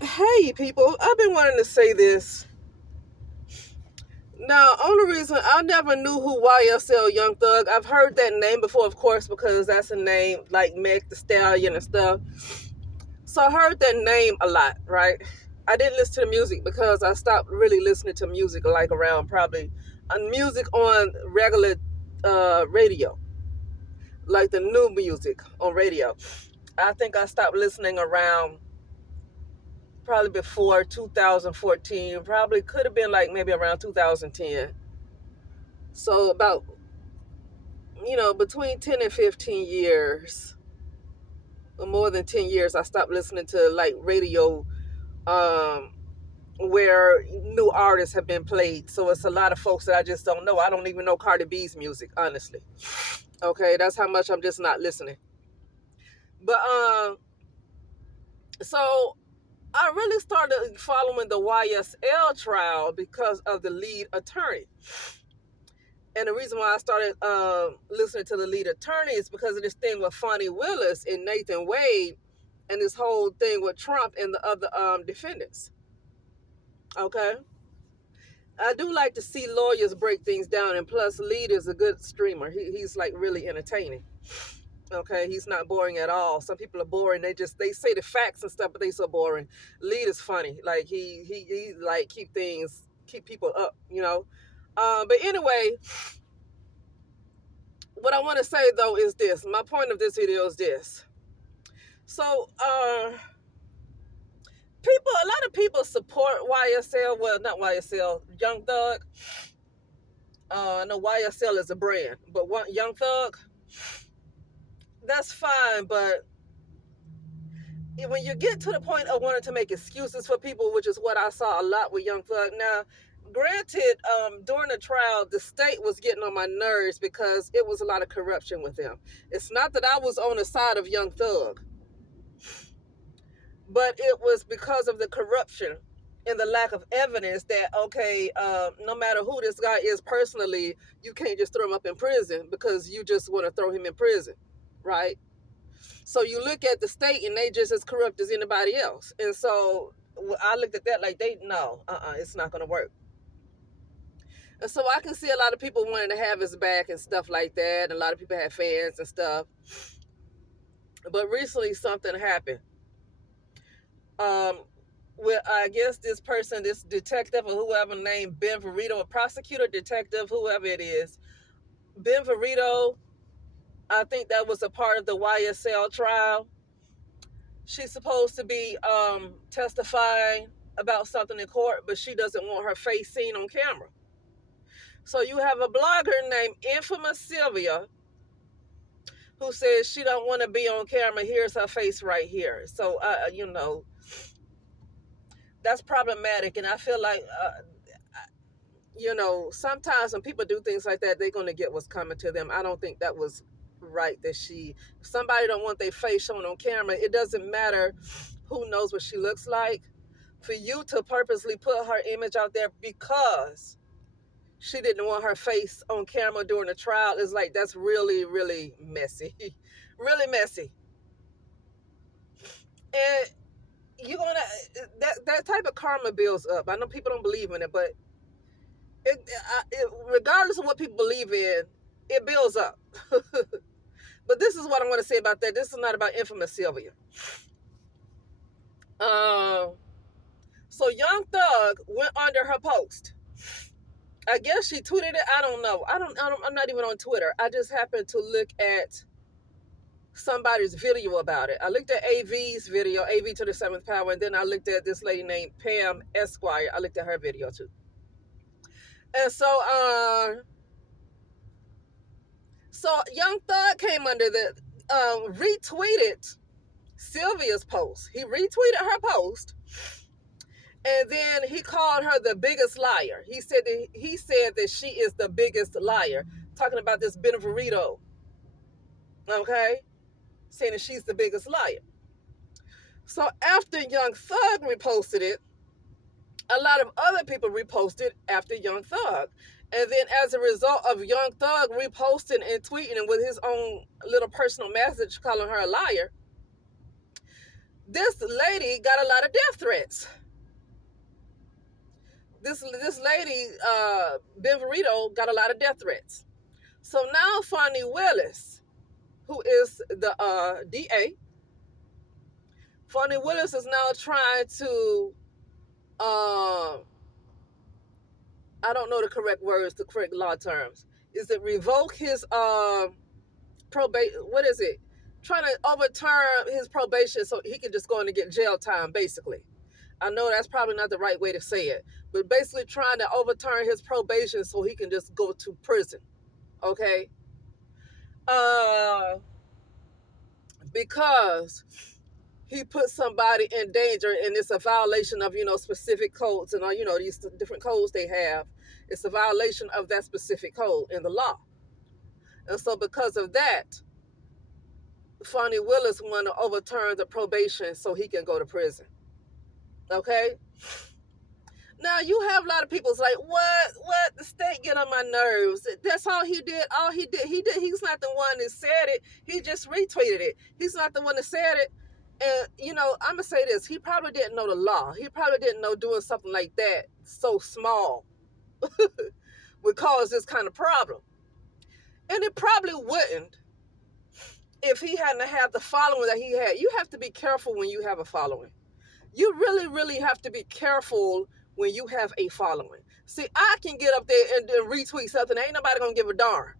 Hey, people, I've been wanting to say this. Now, only reason I never knew who YSL Young Thug. I've heard that name before, of course, because that's a name like Meg the Stallion and stuff. So I heard that name a lot, right? I didn't listen to the music because I stopped really listening to music like around probably music on regular radio, like the new music on radio. I think I stopped listening around probably before 2014. Probably could have been like maybe around 2010. So about between 10 and 15 years, or more than 10 years, I stopped listening to like radio, um where new artists have been played. So it's a lot of folks that I just don't know. I don't even know Cardi B's music, honestly. Okay, that's how much I'm just not listening. But so I really started following the YSL trial because of the lead attorney. And the reason why I started listening to the lead attorney is because of this thing with Fonnie Willis and Nathan Wade, and this whole thing with Trump and the other defendants. Okay, I do like to see lawyers break things down, and plus, Lead is a good streamer. He's like really entertaining. Okay, he's not boring at all. Some people are boring. They say the facts and stuff, but they so boring. Lead is funny. Like he like keep people up. But anyway, what I want to say though is this. My point of this video is this. So a lot of people support YSL. Well, not YSL, Young Thug. No, YSL is a brand, but Young Thug, that's fine. But when you get to the point of wanting to make excuses for people, which is what I saw a lot with Young Thug. Now, granted, during the trial, the state was getting on my nerves because it was a lot of corruption with them. It's not that I was on the side of Young Thug, but it was because of the corruption and the lack of evidence that, okay, no matter who this guy is personally, you can't just throw him up in prison because you just want to throw him in prison, right? So you look at the state and they just as corrupt as anybody else. And so I looked at that like it's not going to work. And so I can see a lot of people wanting to have his back and stuff like that. And a lot of people have fans and stuff. But recently something happened. Well, I guess this person, this detective or whoever named Ben Verito, a prosecutor, detective, whoever it is, Ben Verito, I think that was a part of the YSL trial. She's supposed to be testifying about something in court, but she doesn't want her face seen on camera. So you have a blogger named Infamous Sylvia who says she don't want to be on camera. Here's her face right here. So, that's problematic. And I feel like, sometimes when people do things like that, they're going to get what's coming to them. I don't think that was right that if somebody don't want their face shown on camera, it doesn't matter who knows what she looks like. For you to purposely put her image out there because she didn't want her face on camera during the trial is like, that's really, really messy. Really messy. And you're gonna that type of karma builds up. I know people don't believe in it, but regardless of what people believe in, it builds up. But this is what I want to say about that. This is not about Infamous Sylvia. So Young Thug went under her post. I guess she tweeted it. I don't know. I'm not even on Twitter. I just happened to look at somebody's video about it. I looked at AV's video, AV to the seventh power, and then I looked at this lady named Pam Esquire. I looked at her video too. And so Young Thug came under the retweeted Sylvia's post. He retweeted her post, and then he called her the biggest liar. He said that she is the biggest liar, talking about this Ben Verito. Okay, saying that she's the biggest liar. So after Young Thug reposted it, a lot of other people reposted after Young Thug. And then as a result of Young Thug reposting and tweeting and with his own little personal message calling her a liar, This lady got a lot of death threats. This lady, Benverito, got a lot of death threats. So now Fonnie Willis, who is the DA, Fonnie Willis is now trying to, I don't know the correct words, the correct law terms. Is it revoke his probation? What is it? Trying to overturn his probation so he can just go in and get jail time, basically. I know that's probably not the right way to say it, but basically trying to overturn his probation so he can just go to prison. Okay? Because he put somebody in danger and it's a violation of, specific codes and, these different codes they have. It's a violation of that specific code in the law. And so because of that, Fonnie Willis wanted to overturn the probation so he can go to prison. Okay? Now you have a lot of people's like, what? The state get on my nerves. That's all he did. He's not the one that said it. He just retweeted it. He's not the one that said it. And, I'm going to say this. He probably didn't know the law. He probably didn't know doing something like that so small would cause this kind of problem. And it probably wouldn't if he hadn't had the following that he had. You have to be careful when you have a following. You really, really have to be careful when you have a following. See, I can get up there and retweet something. Ain't nobody going to give a darn.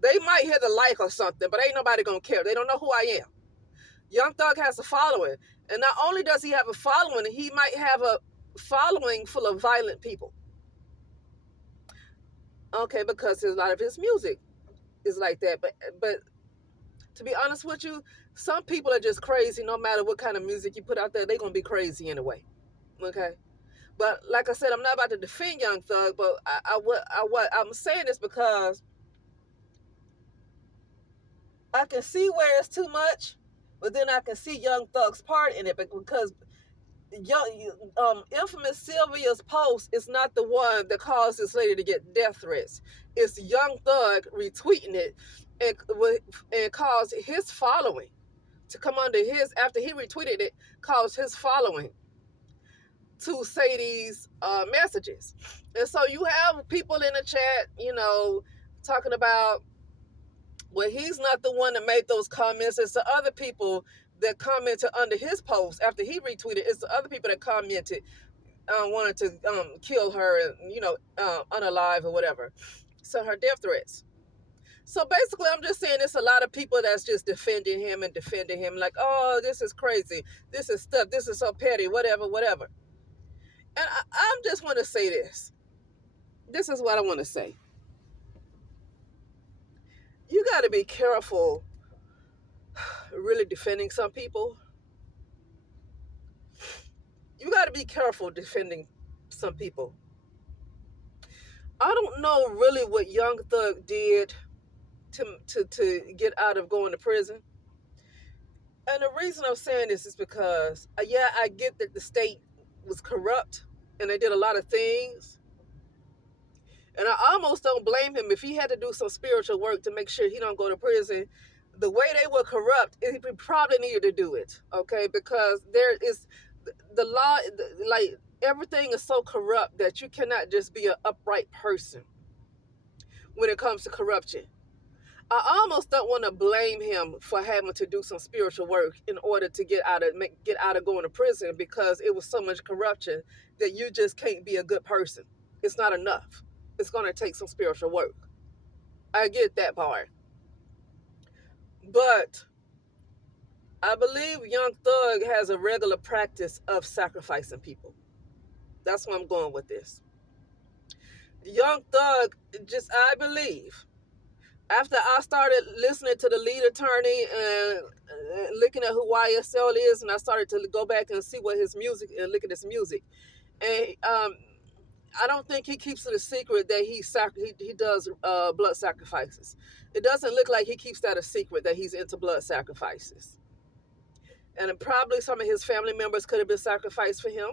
They might hit a like or something, but ain't nobody going to care. They don't know who I am. Young Thug has a following. And not only does he have a following, he might have a following full of violent people. Okay, because a lot of his music is like that. But to be honest with you, some people are just crazy. No matter what kind of music you put out there, they're going to be crazy anyway. Okay? But like I said, I'm not about to defend Young Thug, but I'm saying this because I can see where it's too much, but then I can see Young Thug's part in it because infamous Sylvia's post is not the one that caused this lady to get death threats. It's Young Thug retweeting it and caused his following to come under his, after he retweeted it, caused his following to say these messages. And so you have people in the chat, talking about, well, he's not the one that made those comments. It's the other people that commented under his post after he retweeted. It's the other people that commented, wanted to kill her and, unalive or whatever. So her death threats. So basically, I'm just saying it's a lot of people that's just defending him like, oh, this is crazy. This is stuff. This is so petty, whatever. And I just want to say this. This is what I want to say. You got to be careful really defending some people. You got to be careful defending some people. I don't know really what Young Thug did to get out of going to prison. And the reason I'm saying this is because, I get that the state was corrupt and they did a lot of things. And I almost don't blame him if he had to do some spiritual work to make sure he don't go to prison. The way they were corrupt, he probably needed to do it, okay? Because there is the law, like everything is so corrupt that you cannot just be an upright person when it comes to corruption. I almost don't want to blame him for having to do some spiritual work in order to get out of going to prison, because it was so much corruption that you just can't be a good person. It's not enough. It's going to take some spiritual work. I get that part. But I believe Young Thug has a regular practice of sacrificing people. That's where I'm going with this. Young Thug, I believe, after I started listening to the lead attorney and looking at who YSL is, and I started to go back and see what his music and look at his music, and I don't think he keeps it a secret that he does blood sacrifices. It doesn't look like he keeps that a secret that he's into blood sacrifices. And probably some of his family members could have been sacrificed for him.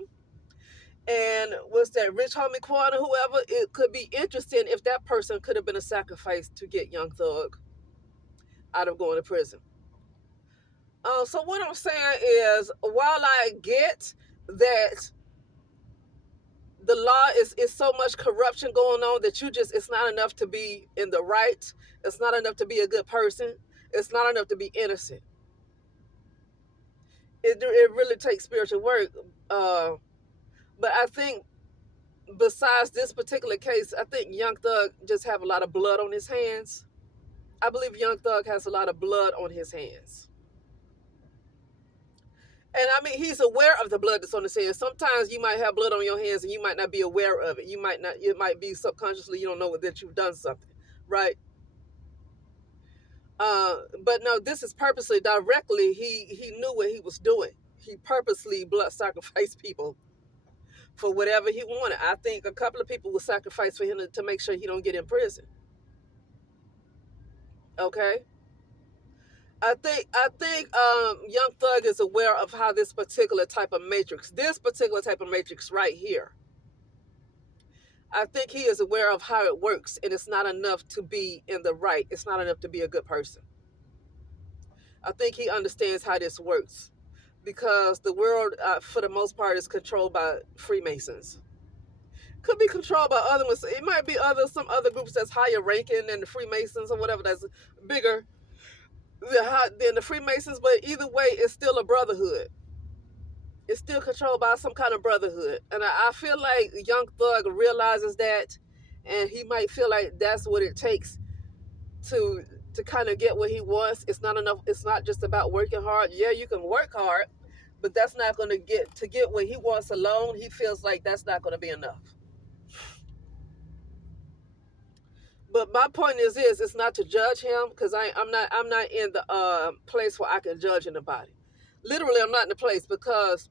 And was that Rich Homie Quan or whoever, it could be interesting if that person could have been a sacrifice to get Young Thug out of going to prison. So what I'm saying is, while I get that the law is so much corruption going on that it's not enough to be in the right. It's not enough to be a good person. It's not enough to be innocent. It really takes spiritual work. Uh, but I think besides this particular case, I think Young Thug just have a lot of blood on his hands. I believe Young Thug has a lot of blood on his hands. And I mean, he's aware of the blood that's on his hands. Sometimes you might have blood on your hands and you might not be aware of it. You might not, it might be subconsciously, you don't know that you've done something, right? But no, this is purposely, directly, he knew what he was doing. He purposely blood sacrificed people for whatever he wanted. I think a couple of people will sacrifice for him to make sure he don't get in prison. Okay? I think Young Thug is aware of how this particular type of matrix right here, I think he is aware of how it works, and it's not enough to be in the right. It's not enough to be a good person. I think he understands how this works because the world, for the most part, is controlled by Freemasons. Could be controlled by other ones. It might be some other groups that's higher ranking than the Freemasons or whatever, that's bigger than the Freemasons, but either way, it's still a brotherhood. It's still controlled by some kind of brotherhood. And I feel like Young Thug realizes that, and he might feel like that's what it takes to kind of get what he wants. It's not enough. It's not just about working hard. Yeah, you can work hard, but that's not going to get what he wants alone. He feels like that's not going to be enough. But my point is it's not to judge him, because I'm not in the place where I can judge anybody. Literally, I'm not in the place, because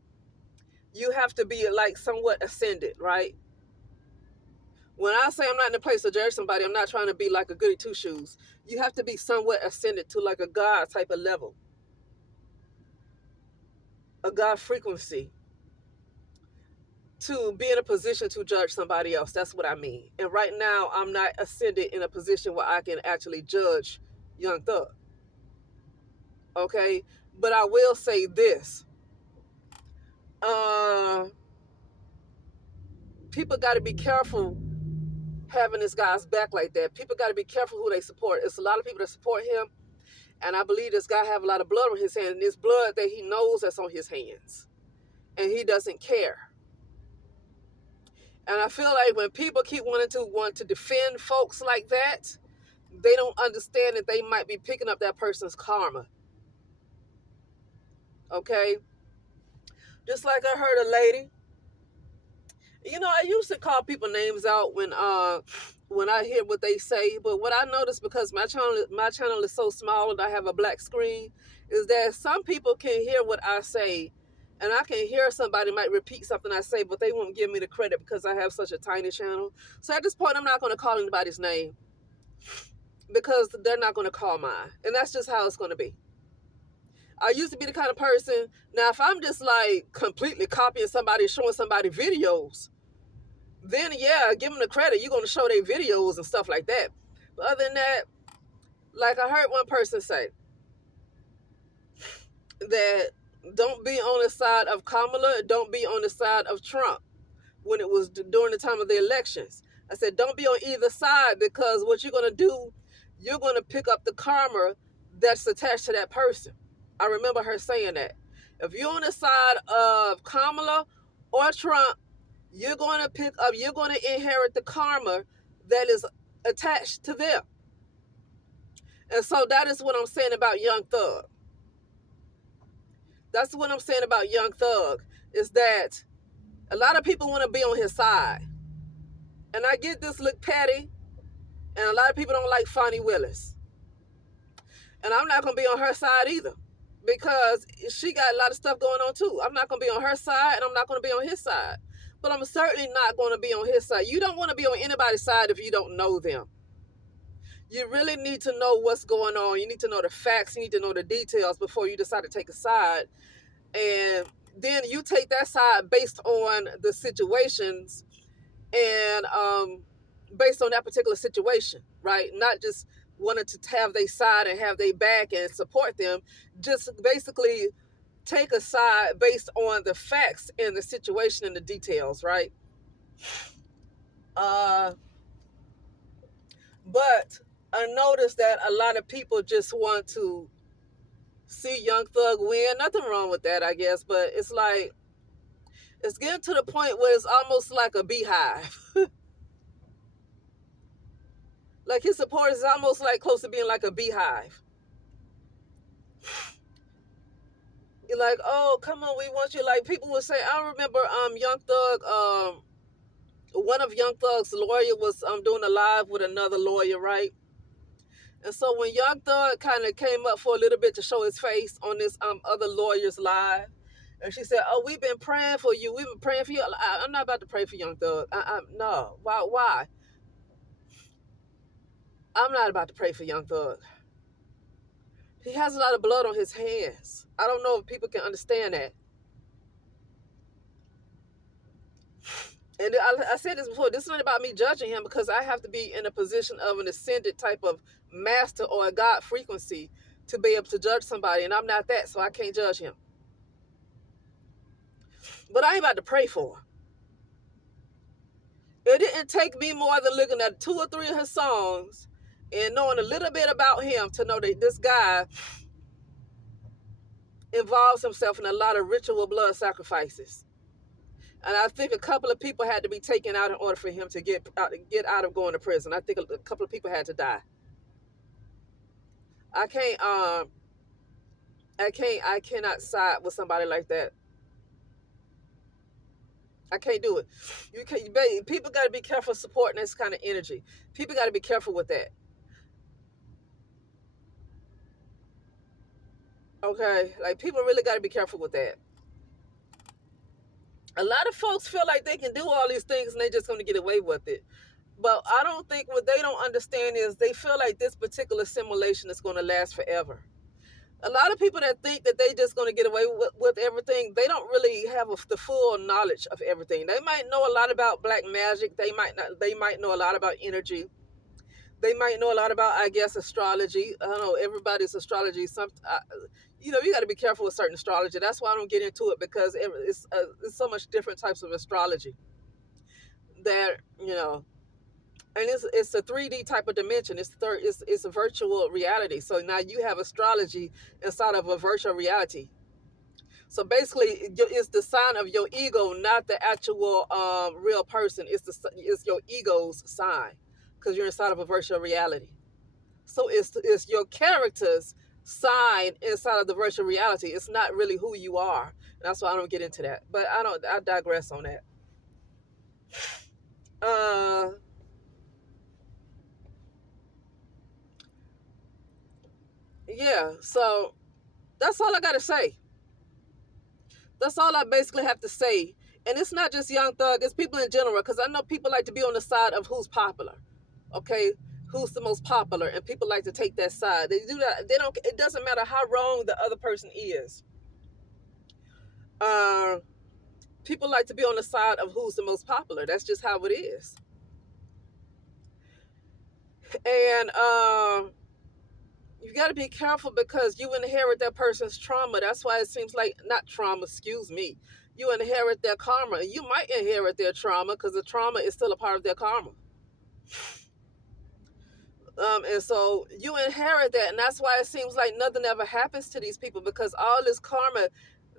you have to be like somewhat ascended, right? When I say I'm not in the place to judge somebody, I'm not trying to be like a goody two shoes. You have to be somewhat ascended to like a God type of level, a God frequency, to be in a position to judge somebody else. That's what I mean. And right now, I'm not ascended in a position where I can actually judge Young Thug. Okay? But I will say this. People got to be careful having this guy's back like that. People got to be careful who they support. It's a lot of people that support him, and I believe this guy have a lot of blood on his hands, and it's blood that he knows that's on his hands, and he doesn't care. And I feel like when people keep want to defend folks like that, they don't understand that they might be picking up that person's karma. Okay? Just like I heard a lady. I used to call people names out when I hear what they say, but what I noticed, because my channel is so small and I have a black screen, is that some people can hear what I say, and I can hear somebody might repeat something I say, but they won't give me the credit because I have such a tiny channel. So at this point, I'm not going to call anybody's name, because they're not going to call mine, and that's just how it's going to be. I used to be the kind of person, now if I'm just like completely copying somebody, showing somebody videos, then yeah, give them the credit. You're going to show their videos and stuff like that. But other than that, like I heard one person say that don't be on the side of Kamala, don't be on the side of Trump when it was during the time of the elections. I said, don't be on either side, because what you're going to do, you're going to pick up the karma that's attached to that person. I remember her saying that. If you're on the side of Kamala or Trump, you're going to inherit the karma that is attached to them. And so that is what I'm saying about Young Thug. That's what I'm saying about Young Thug, is that a lot of people want to be on his side. And I get this look petty, and a lot of people don't like Fonnie Willis. And I'm not going to be on her side either, because she got a lot of stuff going on too. I'm not going to be on her side, and I'm not going to be on his side. But I'm certainly not going to be on his side. You don't want to be on anybody's side if you don't know them. You really need to know what's going on. You need to know the facts. You need to know the details before you decide to take a side. And then you take that side based on the situations and based on that particular situation, right? Not just wanted to have their side and have their back and support them, just basically take a side based on the facts and the situation and the details, right? But I noticed that a lot of people just want to see Young Thug win. Nothing wrong with that, I guess, but it's like, it's getting to the point where it's almost like a beehive. Like his supporters is almost like close to being like a beehive. You're like, oh, come on, we want you. Like people would say, I remember Young Thug, one of Young Thug's lawyer was doing a live with another lawyer, right? And so when Young Thug kind of came up for a little bit to show his face on this other lawyer's live, and she said, "Oh, we've been praying for you. We've been praying for you." I'm not about to pray for Young Thug. No. Why? I'm not about to pray for Young Thug. He has a lot of blood on his hands. I don't know if people can understand that. And I said this before, this is not about me judging him, because I have to be in a position of an ascended type of master or a God frequency to be able to judge somebody. And I'm not that, so I can't judge him. But I ain't about to pray for him. It didn't take me more than looking at 2 or 3 of his songs and knowing a little bit about him to know that this guy involves himself in a lot of ritual blood sacrifices. And I think a couple of people had to be taken out in order for him to get out of going to prison. I think a couple of people had to die. I cannot side with somebody like that. I can't do it. People got to be careful supporting this kind of energy. People got to be careful with that. Okay, like people really got to be careful with that. A lot of folks feel like they can do all these things and they just going to get away with it. But I don't think what they don't understand is they feel like this particular simulation is going to last forever. A lot of people that think that they just going to get away with everything, they don't really have the full knowledge of everything. They might know a lot about black magic. They might not. They might know a lot about energy. They might know a lot about, I guess, astrology. I don't know. Everybody's astrology. You got to be careful with certain astrology. That's why I don't get into it, because it's so much different types of astrology that, and it's a 3D type of dimension. It's a virtual reality. So now you have astrology inside of a virtual reality. So basically, it's the sign of your ego, not the actual real person. It's your ego's sign, because you're inside of a virtual reality. So it's your character's sign inside of the virtual reality. It's not really who you are. And that's why I don't get into that. But I digress on that. Yeah, so that's all I gotta say. That's all I basically have to say. And it's not just Young Thug, it's people in general, because I know people like to be on the side of who's popular. Okay? Who's the most popular, and people like to take that side. They do that. It doesn't matter how wrong the other person is. People like to be on the side of who's the most popular. That's just how it is. And you got to be careful, because you inherit that person's trauma. That's why it seems like, not trauma, excuse me. You inherit their karma. You might inherit their trauma, because the trauma is still a part of their karma. And so you inherit that, and that's why it seems like nothing ever happens to these people, because all this karma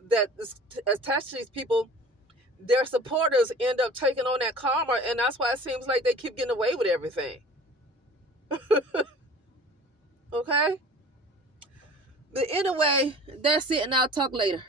that is attached to these people, their supporters end up taking on that karma, and that's why it seems like they keep getting away with everything. Okay? But anyway, that's it, and I'll talk later.